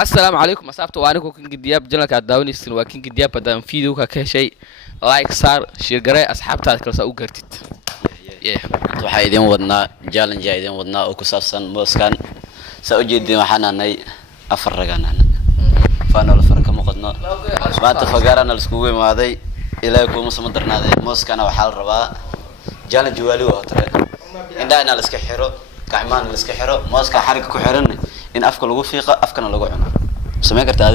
السلام عليكم أصحابتي وأنا كوكين جدياب جلنا كداوني سن وكين جدياب بدأ فيديو كشيء لايك صار شير جري أصحابتي كل سأو قرتيت waxaa idin wadnaa challenge idin wadnaa oo ku saabsan mooskan soo jeedin waxaan aanay afar raganana faanol farka muuqadno maanta fagaarana la isku imaaday ilaa kuma soo darnaaday mooskana waxaa la rabaa challenge wali oo tare indhaana la iska xiro gacmaha la iska xiro mooska xariga ku xiran in afka lagu fiiqo afkana lagu cuno sameey kartaa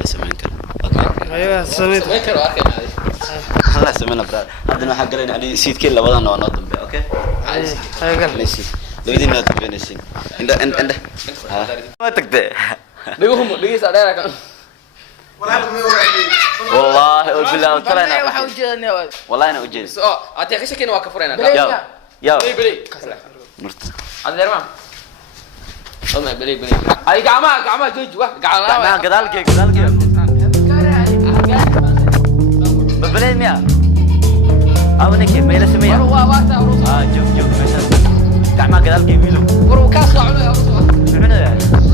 la sameyn karo ايوه سميت الله سمينا براد هذا حق لنا علي سيد كل لبضان ونضم به اوكي هاي قال ماشي لو يدين نضم بنسين انت ما تقدر بيقوم بيجي سعدارك والله بالله ترى انا والله انا وجهي أعطيك إيش كنا واقفين هنا يا بلي مرت هذا يا مان والله بلي أي جماعة جوج واحد جماعة كذلك ببلي ميا أبنك ميلا سميا جوك مثلا جماعة كذلك يميلوا ورو كاس على يا رسول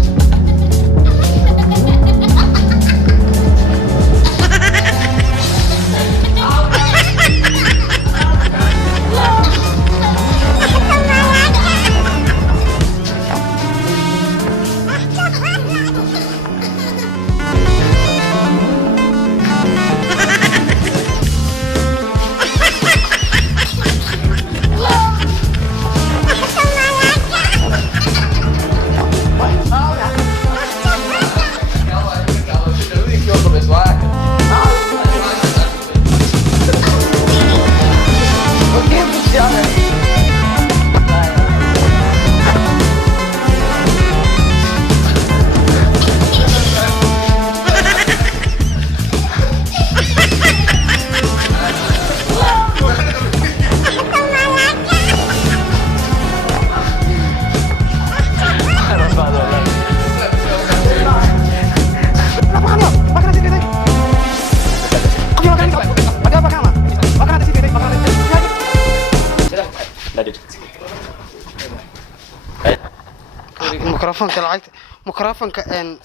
ميكروفونك لعقت ميكروفونك ان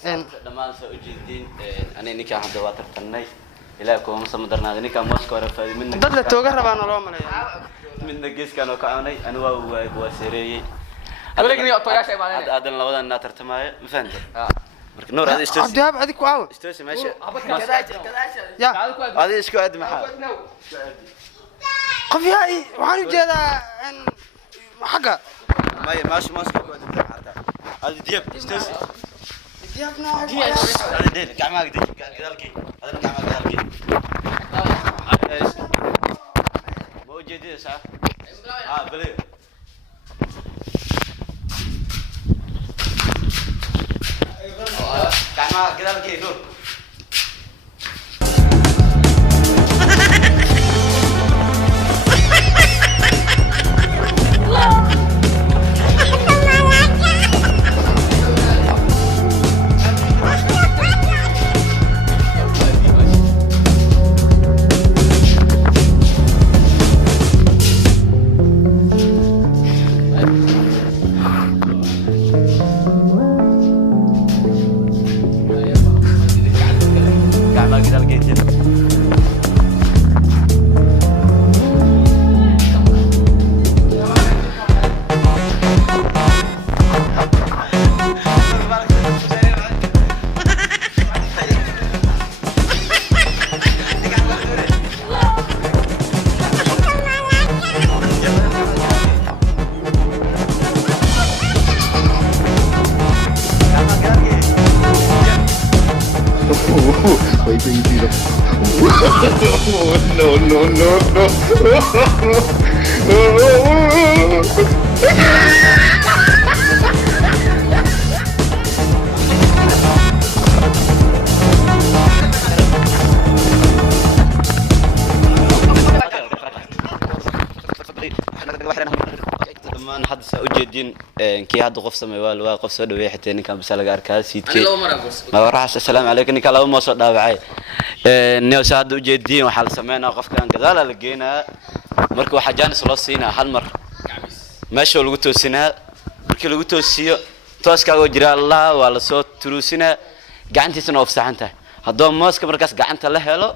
دمان سو جيدين انا نيكا حدا واتر تناي الى كوما سمدرنا نيكا موسكو رفادي من dad la tooga rabaan loo maleeyo من gees kan oo ka aanay anu waa sareeyay أبلغني أطياش أي مالين adan labadan na tartamay ma fahanteen marka noor aad istoos عبد الوهاب adigu aaw istoos meesha يا aad isku aad maxaa qof yahay waxaan u jeedaa xaga ماشي موسكو ku aad harta aad diib istoos diyaabna aad deel gacmaha gadalkii adan gacmaha gadalkii mo jeedisa bale gacmaha gadalkii noor Wait till you see the. dhammaan hadda saa u jeedin kii hadda qof sameey waa qof soo dhaweey xitaa ninkan bas laga arkaa siidkii ma warax assalaamu alaykum ninka laba ma soo dhaawacay neew saa hadda u jeedin waxa la sameeynaa qofkan gadaal la geenaa marka waxa jaanis loo siinaa hal mar meesha lagu toosinaa markii lagu toosiyo tooskaaga jira Allah waa la soo turuusinaa gacantiisana oo fasaxan tahay haddoo mooska markaas gacanta la helo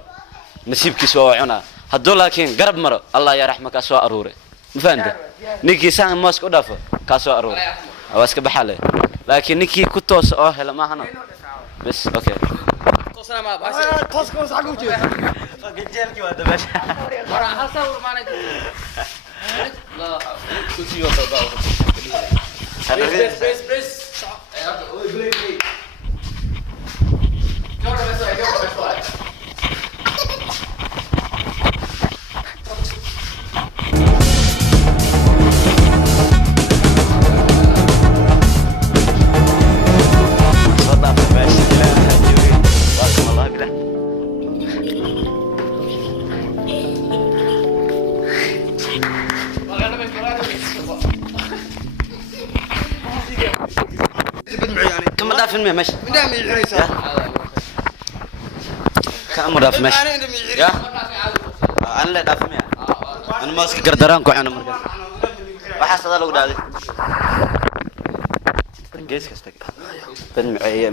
nasiibkiisa waa cunaa haddoo laakiin garab maro Allah ya raxmaka soo aruure ma fahamta ninkii saan mooska u dhaafo ka soo aruure waa iska baxale laakiin ninkii ku toos oo hela ma ahana bas okay توصلنا مع بعض tooska hoos xagga u jeeda جيلكي وهذا باش هل صور معنا لا كنت يوصل بقى بريس بريس كم دافن ميه ماشي من دام يعريسها كم دافن ماشي يا انا لا دافن ميه انا ماسك قردران كوعنا مركز waxaa sada lagu dhaaday gees kasta tan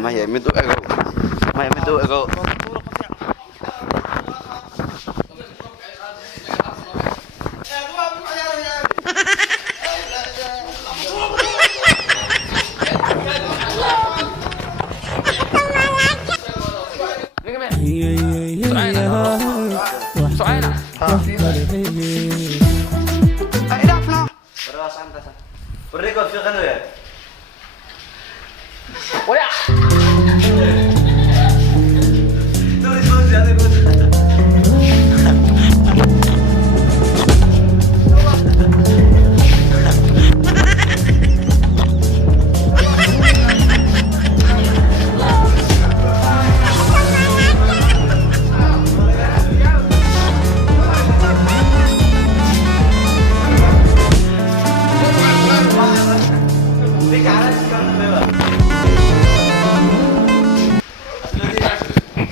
ma yahay mid u ego ma yahay mid u ego وريكو في غنوية ويا دوري فوزي هذا يقول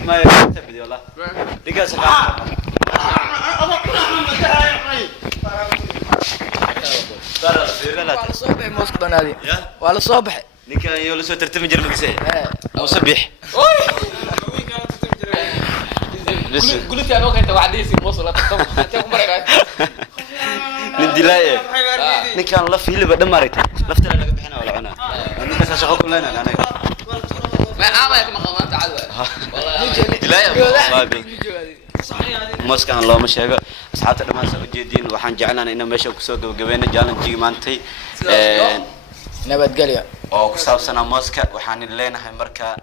ما يبي والله دقيقة سكان وعلى صبح موسك بنادي وعلى صبح نيك يقول سو ترتم جرب كسي مصبيح قلت يا نوك انت وعديسي موصل تقوم مرة ندلاي نيك كان لف هلي بدل مريت لفتنا لقى بحنا ولا عنا نيك شغل كلنا انا ما عامل ما قمت عدوى والله دلاي مسكان الله ما شيء أصحاب الدماغ سوجدين وحن جعلنا إنه ماشي وكسوق وجبنا جالن تيجي مانتي نبت قليا أو كساب سنة مسكا وحن اللينا هاي مركا